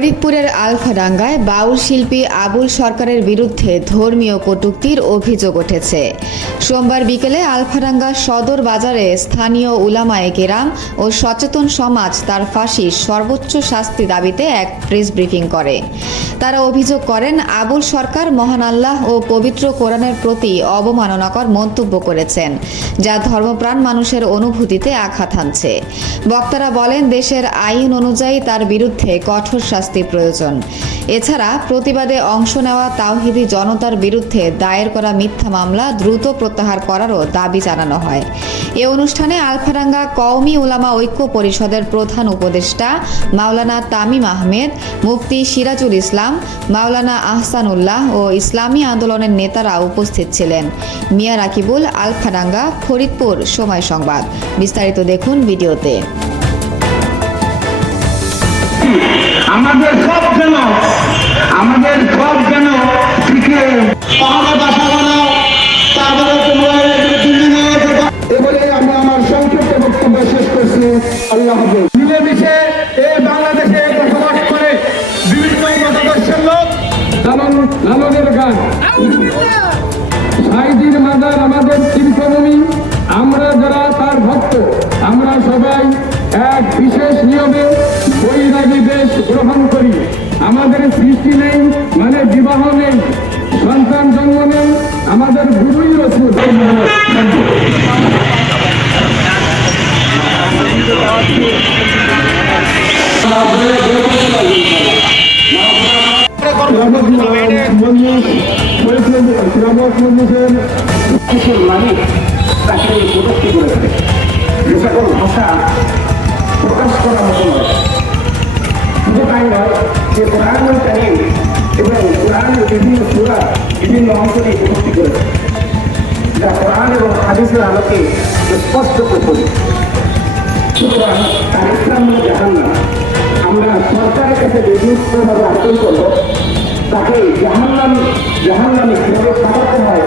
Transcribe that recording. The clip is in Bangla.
ফরিদপুরের আলফাডাঙ্গায় বাউল শিল্পী আবুল সরকারের বিরুদ্ধে ধর্মীয় কটূক্তির অভিযোগ উঠেছে। সোমবার বিকেলে আলফাডাঙ্গা সদর বাজারে স্থানীয় উলামায়ে কেরাম ও সচেতন সমাজ তার ফাঁসির সর্বোচ্চ শাস্তি দাবিতে এক প্রেস ব্রিফিং করে। তারা অভিযোগ করেন, আবুল সরকার মহান আল্লাহ ও পবিত্র কোরআনের প্রতি অবমাননাকর মন্তব্য করেছেন, যা ধর্মপ্রাণ মানুষের অনুভূতিতে আঘাত হানছে। বক্তারা বলেন, দেশের আইন অনুযায়ী তার বিরুদ্ধে কঠোর শাস্তি প্রয়োজন। এছাড়া প্রতিবাদে অংশ নেওয়া তাওহিদি জনতার বিরুদ্ধে দায়ের করা মিথ্যা মামলা দ্রুত প্রত্যাহার করারও দাবি জানানো হয়। এ অনুষ্ঠানে আলফাডাঙ্গা কওমি উলামা ঐক্য পরিষদের প্রধান উপদেষ্টা মাওলানা তামিম আহমেদ, মুফতি সিরাজুল ইসলাম, মাওলানা আহসানুল্লাহ ও ইসলামী আন্দোলনের নেতারা উপস্থিত ছিলেন। মিয়া রাকিবুল, আলফাডাঙ্গা, ফরিদপুর, সময় সংবাদ। বিস্তারিত দেখুন ভিডিওতে। আমাদের সব যেন শিখে পাহাড়ে বাসা বানাও, তারপরে তোমরা এবারে আমি আমার সংক্ষিপ্ত বক্তব্য শেষ করছি। আল্লাহ হাফেজ। মিলেমিশে এই বাংলাদেশে বসবাস করে বিভিন্ন মতাদর্শের লোক লালনের গান, সাইদির মাজার আমাদের তীর্থভূমি, আমরা যারা তার ভক্ত, আমরা সবাই এক বিশেষ নিয়মে বৈরাগী বেশ গ্রহণ করি। আমাদের সৃষ্টি নেই মানে বিবাহ নেই, সন্তান জন্ম নেই, আমাদের গুরুই রাসূল। মালিক তাকে প্রযুক্তি করেছে, যে সকল ভাষা প্রকাশ করার মতো নয়। শুধু তাই নয়, যে কোরআনুল কারীম এবং কোরআনের বিভিন্ন সূরা বিভিন্ন অংশকে প্রযুক্তি করেছে, যা কোরআন এবং হাদিসের আলোকে স্পষ্ট করে। সুতরাং তার ইসলাম হল জাহান্নাম। আমরা সরকারের কাছে নির্দিষ্টভাবে আবেদন করব, তাকে জাহান্নামে কিভাবে পাঠাতে হয়